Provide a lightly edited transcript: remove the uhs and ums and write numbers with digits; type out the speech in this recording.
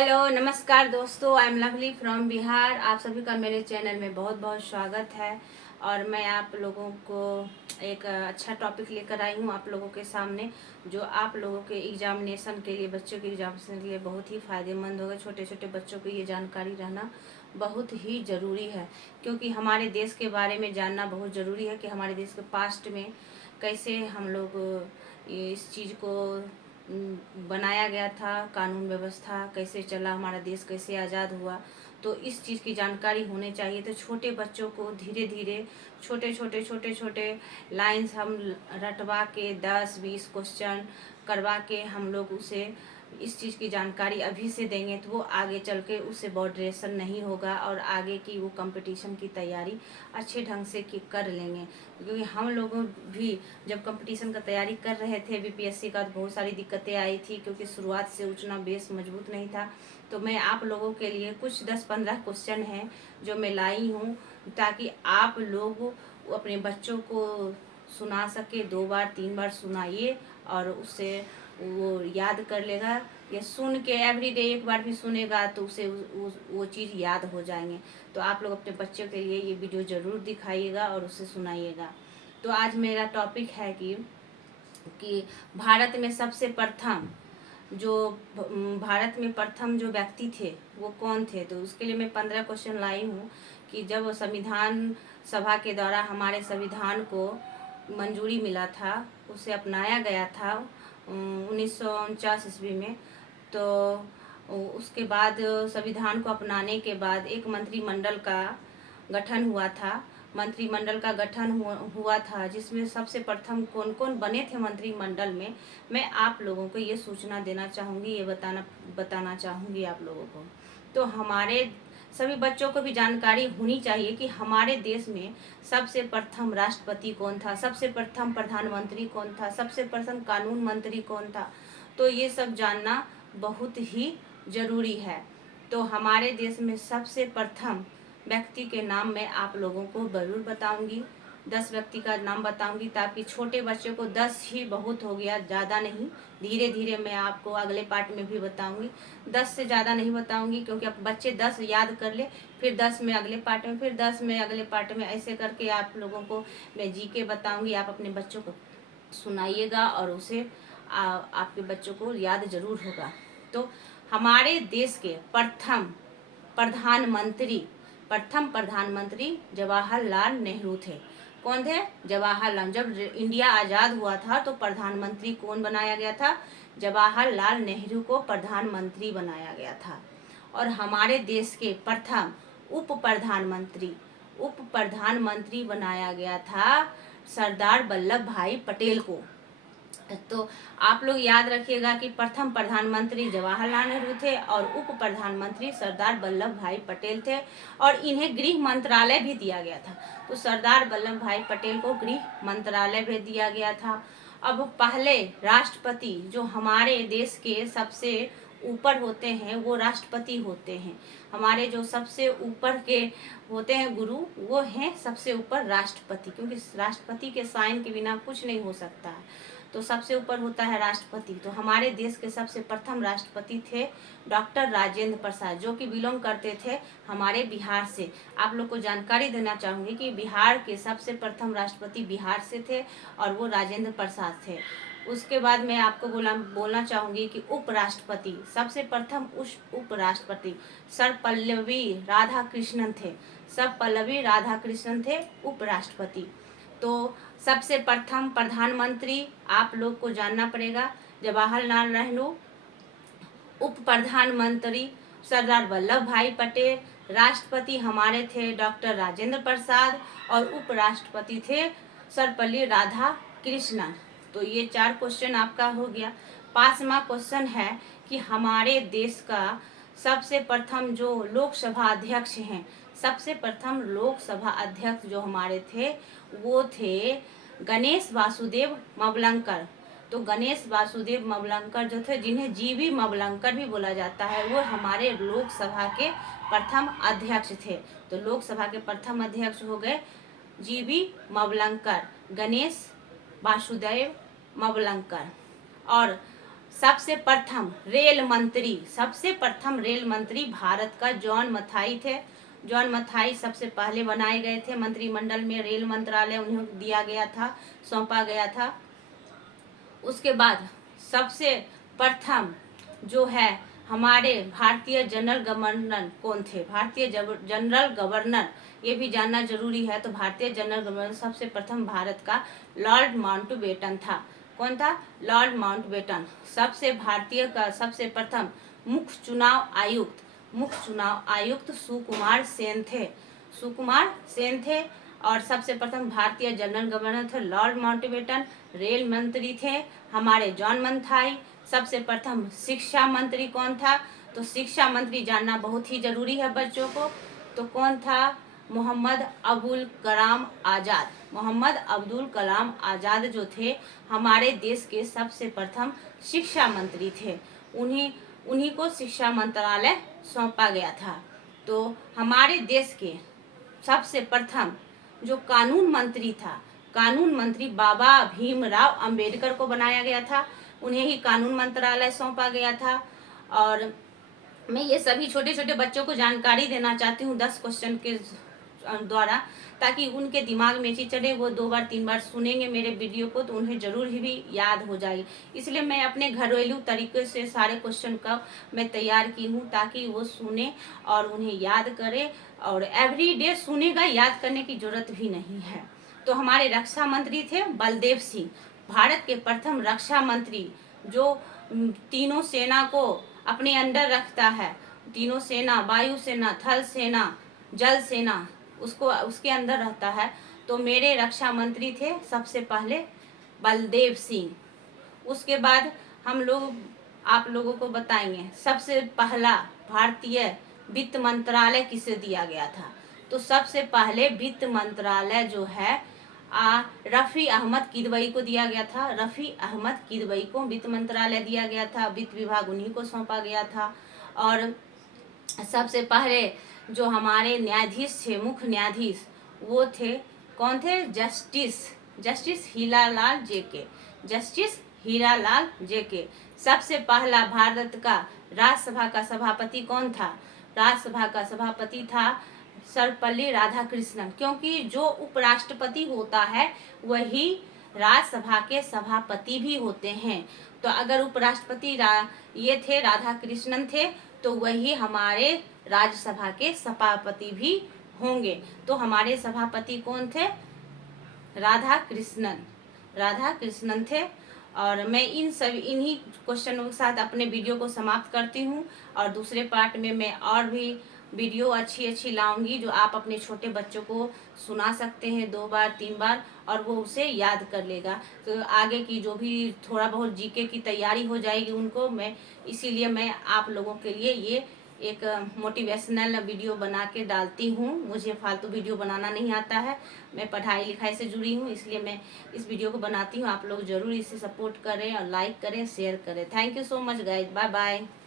Hello नमस्कार दोस्तों, I am lovely from Bihar. आप सभी का मेरे चैनल में बहुत बहुत स्वागत है। और मैं आप लोगों को एक अच्छा टॉपिक लेकर आई हूँ आप लोगों के सामने, जो आप लोगों के एग्जामिनेशन के लिए, बच्चों के एग्जामिनेशन के लिए बहुत ही फ़ायदेमंद होगा। छोटे छोटे बच्चों को ये जानकारी रहना बहुत ही ज़रूरी है, क्योंकि हमारे देश के बारे में जानना बहुत ज़रूरी है कि हमारे देश के पास्ट में कैसे हम लोग इस चीज़ को बनाया गया था, कानून व्यवस्था कैसे चला, हमारा देश कैसे आज़ाद हुआ। तो इस चीज़ की जानकारी होनी चाहिए। तो छोटे बच्चों को धीरे धीरे छोटे छोटे लाइंस हम रटवा के 10-20 क्वेश्चन करवा के हम लोग उसे इस चीज़ की जानकारी अभी से देंगे तो वो आगे चल के उससे बॉर्डरेशन नहीं होगा और आगे की वो कंपटीशन की तैयारी अच्छे ढंग से कर लेंगे। क्योंकि हम लोगों भी जब कंपटीशन का तैयारी कर रहे थे बीपीएससी का, तो बहुत सारी दिक्कतें आई थी, क्योंकि शुरुआत से उतना बेस मजबूत नहीं था। तो मैं आप लोगों के लिए कुछ 10-15 क्वेश्चन हैं जो मैं लाई हूँ, ताकि आप लोग अपने बच्चों को सुना सके। 2 बार 3 बार सुनाइए और उससे वो याद कर लेगा, या सुन के एवरीडे एक बार भी सुनेगा तो उसे वो चीज़ याद हो जाएंगे। तो आप लोग अपने बच्चों के लिए ये वीडियो ज़रूर दिखाइएगा और उसे सुनाइएगा। तो आज मेरा टॉपिक है कि भारत में सबसे प्रथम जो भारत में प्रथम जो व्यक्ति थे वो कौन थे। तो उसके लिए मैं 15 क्वेश्चन लाई हूँ कि जब संविधान सभा के द्वारा हमारे संविधान को मंजूरी मिला था, उसे अपनाया गया था 1949 ईस्वी में। तो उसके बाद संविधान को अपनाने के बाद एक मंत्रिमंडल का गठन हुआ था। मंत्रिमंडल का गठन हुआ था जिसमें सबसे प्रथम कौन कौन बने थे मंत्रिमंडल में, मैं आप लोगों को ये सूचना देना चाहूँगी, ये बताना चाहूँगी आप लोगों को। तो हमारे सभी बच्चों को भी जानकारी होनी चाहिए कि हमारे देश में सबसे प्रथम राष्ट्रपति कौन था, सबसे प्रथम प्रधानमंत्री कौन था, सबसे प्रथम कानून मंत्री कौन था। तो ये सब जानना बहुत ही ज़रूरी है। तो हमारे देश में सबसे प्रथम व्यक्ति के नाम मैं आप लोगों को ज़रूर बताऊंगी। 10 व्यक्ति का नाम बताऊंगी, ताकि छोटे बच्चे को 10 ही बहुत हो गया, ज़्यादा नहीं। धीरे धीरे मैं आपको अगले पार्ट में भी बताऊंगी। 10 से ज़्यादा नहीं बताऊंगी, क्योंकि अब बच्चे 10 याद कर ले, फिर 10 में अगले पार्ट में, फिर 10 में अगले पार्ट में, ऐसे करके आप लोगों को मैं जीके बताऊंगी। आप अपने बच्चों को सुनाइएगा और उसे आपके बच्चों को याद जरूर होगा। तो हमारे देश के प्रथम प्रधानमंत्री जवाहरलाल नेहरू थे। कौन थे? जवाहरलाल। जब इंडिया आज़ाद हुआ था तो प्रधानमंत्री कौन बनाया गया था? जवाहरलाल नेहरू को प्रधानमंत्री बनाया गया था। और हमारे देश के प्रथम उप प्रधानमंत्री बनाया गया था सरदार वल्लभ भाई पटेल को। तो आप लोग याद रखिएगा कि प्रथम प्रधानमंत्री जवाहरलाल नेहरू थे और उप प्रधानमंत्री सरदार वल्लभ भाई पटेल थे, और इन्हें गृह मंत्रालय भी दिया गया था। तो सरदार वल्लभ भाई पटेल को गृह मंत्रालय भी दिया गया था। अब पहले राष्ट्रपति जो हमारे देश के सबसे ऊपर होते हैं वो राष्ट्रपति होते हैं। हमारे जो सबसे ऊपर के होते हैं गुरु, वो हैं सबसे ऊपर राष्ट्रपति, क्योंकि राष्ट्रपति के साइन के बिना कुछ नहीं हो सकता है। तो सबसे ऊपर होता है राष्ट्रपति। तो हमारे देश के सबसे प्रथम राष्ट्रपति थे डॉक्टर राजेंद्र प्रसाद, जो कि बिलोंग करते थे हमारे बिहार से। आप लोग को जानकारी देना चाहूँगी कि बिहार के सबसे प्रथम राष्ट्रपति बिहार से थे और वो राजेंद्र प्रसाद थे। उसके बाद मैं आपको बोलना चाहूँगी कि उपराष्ट्रपति, सबसे प्रथम उपराष्ट्रपति सर्वपल्लवी राधाकृष्णन थे। सर्वपल्लवी राधाकृष्णन थे उपराष्ट्रपति। तो सबसे प्रथम प्रधानमंत्री आप लोग को जानना पड़ेगा जवाहरलाल नेहरू, उप प्रधानमंत्री सरदार वल्लभ भाई पटेल, राष्ट्रपति हमारे थे डॉक्टर राजेंद्र प्रसाद और उपराष्ट्रपति थे सर्वपल्ली राधाकृष्णन। तो ये 4 क्वेश्चन आपका हो गया। 5वां क्वेश्चन है कि हमारे देश का सबसे प्रथम जो लोकसभा अध्यक्ष हैं, सबसे प्रथम लोकसभा अध्यक्ष जो हमारे थे वो थे गणेश वासुदेव मवलंकर। तो गणेश वासुदेव मवलंकर जो थे, जिन्हें जीवी मवलंकर भी बोला जाता है, वो हमारे लोकसभा के प्रथम अध्यक्ष थे। तो लोकसभा के प्रथम अध्यक्ष हो गए जीवी मवलंकर, गणेश वासुदेव मवलंकर। और सबसे प्रथम रेल मंत्री भारत का जॉन मथाई थे। जॉन मथाई सबसे पहले बनाए गए थे। मंत्रिमंडल में रेल मंत्रालय उन्हें दिया गया था, सौंपा गया था। उसके बाद सबसे प्रथम जो है हमारे भारतीय जनरल गवर्नर कौन थे? भारतीय जनरल गवर्नर, ये भी जानना जरूरी है। तो भारतीय जनरल गवर्नर सबसे प्रथम भारत का लॉर्ड माउंटबेटन था। कौन था? Lord Mountbatten. भारतीय का सबसे प्रथम मुख्य चुनाव आयुक्त सुकुमार सेन थे। और सबसे प्रथम भारतीय जनरल गवर्नर थे लॉर्ड माउंटबेटन। रेल मंत्री थे हमारे जॉन मथाई। सबसे प्रथम शिक्षा मंत्री कौन था? तो शिक्षा मंत्री जानना बहुत ही जरूरी है बच्चों को। तो कौन था? मोहम्मद अबुल कलाम आजाद जो थे हमारे देश के सबसे प्रथम शिक्षा मंत्री थे। उन्हीं को शिक्षा मंत्रालय सौंपा गया था। तो हमारे देश के सबसे प्रथम जो कानून मंत्री बाबा भीमराव अंबेडकर को बनाया गया था। उन्हें ही कानून मंत्रालय सौंपा गया था। और मैं ये सभी छोटे छोटे बच्चों को जानकारी देना चाहती हूँ 10 क्वेश्चन के द्वारा, ताकि उनके दिमाग में चीज चढ़े। वो 2 बार 3 बार सुनेंगे मेरे वीडियो को तो उन्हें जरूर ही भी याद हो जाएगी। इसलिए मैं अपने घरेलू तरीके से सारे क्वेश्चन का मैं तैयार की हूँ, ताकि वो सुने और उन्हें याद करे। और एवरीडे सुनेगा, याद करने की जरूरत भी नहीं है। तो हमारे रक्षा मंत्री थे बलदेव सिंह। भारत के प्रथम रक्षा मंत्री जो तीनों सेना को अपने अंडर रखता है। तीनों सेना, वायु सेना, थल सेना, जल सेना, उसके अंदर रहता है। तो मेरे रक्षा मंत्री थे सबसे पहले बलदेव सिंह। उसके बाद आप लोगों को बताएंगे सबसे पहला भारतीय वित्त मंत्रालय किसे दिया गया था। तो सबसे पहले वित्त मंत्रालय जो है रफ़ी अहमद किदवई को दिया गया था। रफ़ी अहमद किदवई को वित्त मंत्रालय दिया गया था। वित्त विभाग उन्हीं को सौंपा गया था। और सबसे पहले जो हमारे न्यायाधीश थे, मुख्य न्यायाधीश, वो थे कौन थे? जस्टिस हीरालाल जेके। सबसे पहला भारत का राज्यसभा का सभापति कौन था? राज्यसभा का सभापति था सर्वपल्ली राधाकृष्णन। क्योंकि जो उपराष्ट्रपति होता है वही राज्यसभा के सभापति भी होते हैं। तो अगर उपराष्ट्रपति ये थे राधाकृष्णन थे, तो वही हमारे राज्यसभा के सभापति भी होंगे। तो हमारे सभापति कौन थे? राधाकृष्णन थे। और मैं इन्हीं क्वेश्चनों के साथ अपने वीडियो को समाप्त करती हूँ। और दूसरे पार्ट में मैं और भी वीडियो अच्छी लाऊंगी जो आप अपने छोटे बच्चों को सुना सकते हैं 2 बार 3 बार, और वो उसे याद कर लेगा। तो आगे की जो भी थोड़ा बहुत जीके की तैयारी हो जाएगी उनको। इसीलिए मैं आप लोगों के लिए ये एक मोटिवेशनल वीडियो बना के डालती हूँ। मुझे फालतू वीडियो बनाना नहीं आता है। मैं पढ़ाई लिखाई से जुड़ी हूँ, इसलिए मैं इस वीडियो को बनाती हूँ। आप लोग जरूर इसे सपोर्ट करें और लाइक करें, शेयर करें। Thank you so much guys. Bye bye.